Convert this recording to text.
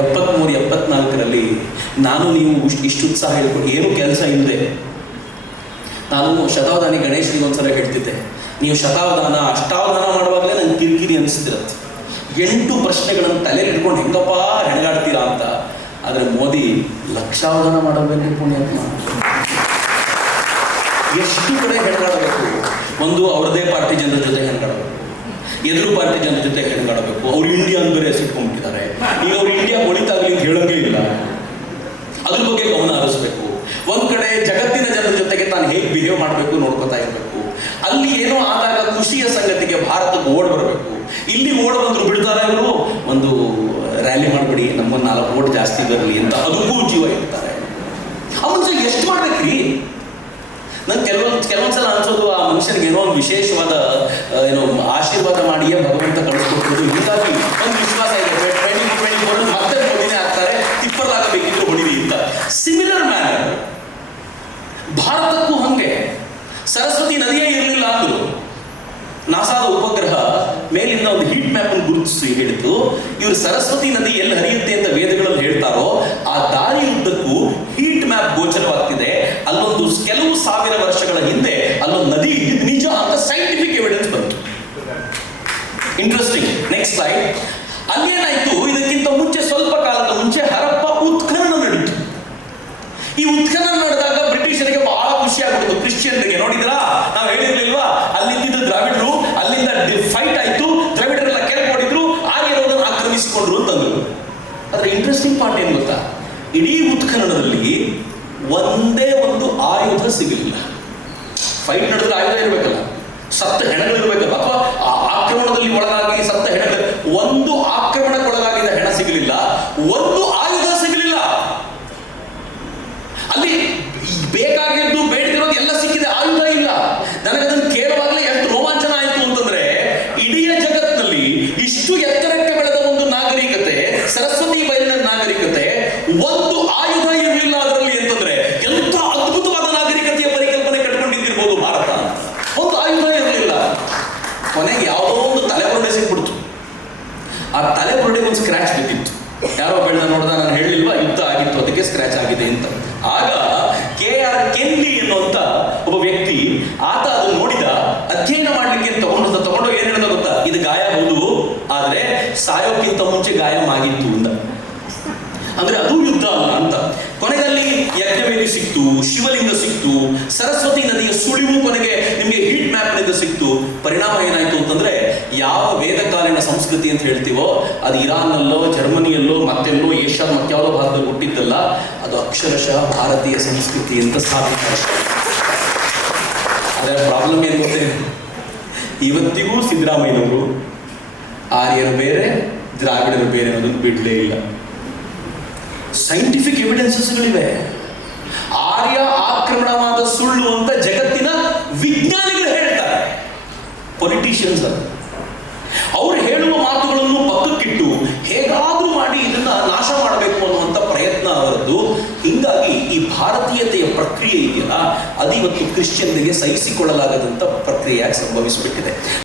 74ರಲ್ಲಿ ನಾನು ನೀವು ಇಷ್ಟು ಉತ್ಸಾಹ ಹೇಳ್ಕೊಂಡು ಏನು ಕೆಲಸ ಇಲ್ಲದೆ ನಾನು ಶತಾವಧಾನಿ ಗಣೇಶನಿಗೆ ಒಂದ್ಸಲ ಹೇಳ್ತಿದ್ದೆ, ನೀವು ಶತಾವಧಾನ ಅಷ್ಟಾವಧಾನ ಮಾಡುವಾಗಲೇ ನಂಗೆ ಕಿರಿಕಿರಿ ಅನಿಸ್ತಿರತ್ತೆ. 8 ಪ್ರಶ್ನೆಗಳನ್ನು ತಲೆಯಲ್ಲಿ ಇಟ್ಕೊಂಡು ಹೆಂಗಪ್ಪ ಹೆಣಗಾಡ್ತೀರಾ ಅಂತ. ಆದರೆ ಮೋದಿ ಲಕ್ಷಾವಧಾನ ಮಾಡಬೇಕು ಪುಣ್ಯಾತ್ಮ. ಎಷ್ಟು ಕಡೆ ಹೆಣಗಾಡಬೇಕು. ಒಂದು ಅವ್ರದೇ ಪಾರ್ಟಿ ಜನರ ಜೊತೆ ಹೆಣಗಾಡಬೇಕು, ಎದುರು ಪಾರ್ಟಿ ಜನರ ಜೊತೆ ಹೆಣಗಾಡಬೇಕು. ಅವ್ರು ಇಂಡಿಯಾ ಬೇರೆ ಹೆಸರಿಟ್ಕೊಂಡ್ಬಿಟ್ಟಿದ್ದಾರೆ. ಈಗ ಅವ್ರು ಇಂಡಿಯಾ ಒಳಿತಾಗಲಿ ಅಂತ ಹೇಳೋಂಗೇ ಇಲ್ಲ. ಅದ್ರ ಬಗ್ಗೆ ಗಮನ ಹರಿಸ್ಬೇಕು. ಒಂದ್ ಕಡೆ ಜಗತ್ತಿನ ಜನರ ಜೊತೆಗೆ ತಾನು ಹೇಗೆ ಬಿಹೇವ್ ಮಾಡಬೇಕು ನೋಡ್ಕೊತಾ ಇರಬೇಕು. ಅಲ್ಲಿ ಏನೋ ಆದಾಗ ಖುಷಿಯ ಸಂಗತಿಗೆ ಭಾರತಕ್ಕೆ ಓಡ್ ಬರಬೇಕು. ಇಲ್ಲಿ ಓಡ್ ಬಂದ್ರು ಬಿಡ್ತಾರೆ ಇವರು, ಒಂದು ರ್ಯಾಲಿ ಮಾಡ್ಬಿಡಿ ನಮ್ಮ 4 ಓಟ್ ಜಾಸ್ತಿ ಬರಲಿ ಅಂತ ಅದಕ್ಕೂ ಜೀವ ಇರ್ತಾರೆ. ಆ ಮನುಷ್ಯ ಎಷ್ಟು ಮಾಡ್ಬೇಕ್ರಿ? ನಂಗೆ ಕೆಲವೊಂದ್ಸಲ ಅನ್ಸೋದು ಆ ಮನುಷ್ಯನಿಗೆ ಏನೋ ಒಂದು ವಿಶೇಷವಾದ ಆಶೀರ್ವಾದ ಮಾಡಿಯೇ ಭಗವಂತ ಕಳಿಸ್ಕೊಡ್ಬೋದು. ಹೀಗಾಗಿ ಒಂದು ವಿಶ್ವಾಸ ಇದೆ, 2024 ಮತ್ತೆ ಮೋದಿನೇ ಆಗ್ತಾರೆ, ತಿಪ್ಪಲಾಗಬೇಕಿತ್ತು ಹೊಡಿರಿ ಅಂತ. ಸಿಮಿಲರ್ ಮ್ಯಾನರ್ ಭಾರತಕ್ಕೂ ಹಂಗೆ. ಸರಸ್ವತಿ ನದಿಯೇ ಇರಲಿಲ್ಲ ಅಂದ್ರು. ನಾಸಾದ ಉಪಗ್ರಹ ಮೇಲಿಂದ ಒಂದು ಹೀಟ್ ಮ್ಯಾಪ್ ಅನ್ನು ಗುರುತಿಸಿ ಹೇಳಿತು, ಇವರು ಸರಸ್ವತಿ ನದಿ ಎಲ್ಲಿ ಹರಿಯುತ್ತೆ ಅಂತ ವೇದಗಳಲ್ಲಿ ಹೇಳ್ತಾರೋ ಆ ದಾರಿ ಉದ್ದಕ್ಕೂ ಹೀಟ್ ಮ್ಯಾಪ್ ಗೋಚರವಾಗ್ತಿದೆ. ಅಲ್ಲೊಂದು ಕೆಲವು ಸಾವಿರ ವರ್ಷಗಳ ಹಿಂದೆ ಅಲ್ಲೊಂದು ನದಿ ಇದ್ದಿದ್ದು ನಿಜ ಅಂತ ಸೈಂಟಿಫಿಕ್ ಎವಿಡೆನ್ಸ್ ಬಂತು. ಇಂಟ್ರೆಸ್ಟಿಂಗ್. Next slide. ಅಲ್ಲೇನಾಯ್ತು, ಇದಕ್ಕಿಂತ ಮುಂಚೆ ಸ್ವಲ್ಪ ಕಾಲದ ಮುಂಚೆ ಹರಪ್ಪ ಉತ್ಖನನ ನಡೀತು. ಈ ಉತ್ಖನನ ನಡೆದಾಗ ಬ್ರಿಟಿಷರಿಗೆ ಬಹಳ ಖುಷಿ ಆಗ್ಬಿಟ್ಟು, ಕ್ರಿಶ್ಚಿಯನ್ರಿಗೆ. ನೋಡಿದ್ರಾ, ನಾವು ಹೇಳಿರ್ಲಿಲ್ವಾ, ಅಲ್ಲಿದ್ದ ದ್ರಾವಿಡರು ಅಲ್ಲಿಂದ ಫೈಟ್ ಆಯ್ತು, ದ್ರಾವಿಡರೆಲ್ಲ ಕೆಳಗೆ ಹೊಡಿದ್ರು, ಆರ್ಯರನ್ನು ಆಕ್ರಮಿಸಿಕೊಂಡ್ರು ಅಂತಂದ್ರು. ಆದ್ರೆ ಇಂಟ್ರೆಸ್ಟಿಂಗ್ ಪಾರ್ಟ್ ಏನ್ ಗೊತ್ತಾ, ಇಡೀ ಉತ್ಖನನದಲ್ಲಿ ಒಂದೇ ಒಂದು ಆಯುಧ ಸಿಗಲಿಲ್ಲ. ಫೈಟ್ ನಡೆದ್ರೆ ಆಯುಧ ಇರಬೇಕಲ್ಲ, ಸತ್ತ ಹೆಣಗಳಿರ್ಬೇಕಲ್ಲ, ಅಥವಾ ಆಕ್ರಮಣದಲ್ಲಿ ಒಳಗಾಗಿ ಸತ್ತ ಹೆಣಗಳು. ಒಂದು ಆಕ್ರಮಣಕ್ಕೊಳಗಾಗಿದ್ದ ಹೆಣ ಸಿಗಲಿಲ್ಲ, ಒಂದು ಆಯುಧ ಸಿಗಲಿಲ್ಲ. ಅಲ್ಲಿ ಬೇಕಾಗಿದ್ದು ಬೇಡದಿರೋದು ಎಲ್ಲ ಸಿಕ್ಕಿದೆ, ಆಯುಧ ಇಲ್ಲ. ನನಗದನ್ನು ಕೇಳುವಾಗಲೇ ಎಷ್ಟು ರೋಮಾಂಚನ ಆಯಿತು ಅಂತಂದ್ರೆ, ಇಡೀ ಜಗತ್ತಿನಲ್ಲಿ ಇಷ್ಟು ಎತ್ತರಕ್ಕೆ ಬೆಳೆದ ಒಂದು ನಾಗರಿಕತೆ, ಸರಸ್ವತಿ ಬಯಲಿನ ನಾಗರಿಕತೆ, ಒಂದು ಆಯುಧ ಇರಲಿಲ್ಲ ಅದರಲ್ಲಿ ಅಂತಂದ್ರೆ ಎಂಥ ಅದ್ಭುತವಾದ ನಾಗರಿಕತೆಯ ಪರಿಕಲ್ಪನೆ ಕಟ್ಕೊಂಡಿದ್ದಿರ್ಬೋದು ಭಾರತ. ಒಂದು ಆಯುಧ ಇರಲಿಲ್ಲ. ಕೊನೆಗೆ ಯಾವುದೋ ಒಂದು ತಲೆಬುರುಡೆ ಸಿಕ್ಬಿಡ್ತು. ಆ ತಲೆಬುರುಡೆಗೆ ಒಂದು ಸ್ಕ್ರಾಚ್ ಬಿದ್ದಿತ್ತು. ಯಾರೋ ಬೆಳೆದ ನೋಡ್ದ, ನಾನು ಹೇಳಿಲ್ವಾ ಯುದ್ಧ ಆಗಿತ್ತು ಅದಕ್ಕೆ ಸ್ಕ್ರಾಚ್ ಆಗಿದೆ ಅಂತ. ಆಗ KR ಕೆನ್ಲಿ ಎನ್ನುವಂತ ಒಬ್ಬ ವ್ಯಕ್ತಿ, ಆತ ಅದನ್ನು ನೋಡಿದ, ಅಧ್ಯಯನ ಮಾಡ್ಲಿಕ್ಕೆ ತಗೊಂಡು ಏನ್ ಹೇಳಿದ ಗೊತ್ತಾ, ಇದು ಗಾಯ ಹೌದು, ಆದ್ರೆ ಸಾಯೋಕ್ಕಿಂತ ಮುಂಚೆ ಗಾಯ ಆಗಿತ್ತು ಅಂತ. ಅಂದ್ರೆ ಅದು ಯುದ್ಧ ಅಲ್ಲ ಅಂತ. ಕೊನೆಯಲ್ಲಿ ಯಜ್ಞವೇದಿ ಸಿಕ್ತು, ಶಿವಲಿಂಗ ಸಿಕ್ತು, ಸರಸ್ವತಿ ನದಿಯ ಸುಳಿವು ಕೊನೆಗೆ ನಿಮಗೆ ಹೀಟ್ ಮ್ಯಾಪ್ ನಿಂದ ಸಿಕ್ತು. ಪರಿಣಾಮ ಏನಾಯ್ತು ಅಂತಂದ್ರೆ, ಯಾವ ವೇದಕಾಲಿನ ಸಂಸ್ಕೃತಿ ಅಂತ ಹೇಳ್ತೀವೋ ಅದು ಇರಾನ್ನಲ್ಲೋ ಜರ್ಮನಿಯಲ್ಲೋ ಮತ್ತೆಲ್ಲೋ ಏಷ್ಯಾದ ಮತ್ಯಾವುದೋ ಭಾರತದಲ್ಲಿ ಹುಟ್ಟಿದ್ದಲ್ಲ, ಅದು ಅಕ್ಷರಶಃ ಭಾರತೀಯ ಸಂಸ್ಕೃತಿ ಅಂತ ಸಾಧಿತ. ಅದರ ಪ್ರಾಬ್ಲಮ್ ಏನು ಗೊತ್ತೇ, ಇವತ್ತಿಗೂ ಸಿದ್ದರಾಮಯ್ಯನವರು ಆರ್ಯರು ಬೇರೆ ದ್ರಾವಿಡರು ಬೇರೆ ಅನ್ನೋದನ್ನು ಬಿಡಲೇ ಇಲ್ಲ. ಸೈಂಟಿಫಿಕ್ ಎವಿಡೆನ್ಸಸ್ಗಳಿವೆ. ಆರ್ಯ ಆಕ್ರಮಣವಾದ ಸುಳ್ಳು ಅಂತ ಜಗತ್ತಿನ ವಿಜ್ಞಾನಿಗಳು ಹೇಳ್ತಾರೆ, ಪೊಲಿಟಿಷಿಯನ್ಸ್ ಅದು. ಅವ್ರು ಹೇಳುವ ಮಾತುಗಳನ್ನು ಪಕ್ಕಕ್ಕಿಟ್ಟು ಹೇಗಾದ್ರೂ ಮಾಡಿ ಇದನ್ನ ನಾಶ ಮಾಡಬೇಕು ಅನ್ನುವಂಥ ಪ್ರಯತ್ನ ಅವರದ್ದು. ಹಿಂಗಾಗಿ ಈ ಭಾರತೀಯತೆಯ ಪ್ರಕ್ರಿಯೆ ಇದೆಯಲ್ಲ, ಅದು ಇವತ್ತು ಕ್ರಿಶ್ಚಿಯನ್ರಿಗೆ ಸಹಿಸಿಕೊಳ್ಳಲಾಗದಂತ ಪ್ರಕ್ರಿಯೆಯಾಗಿ ಸಂಭವಿಸಿಬಿಟ್ಟಿದೆ.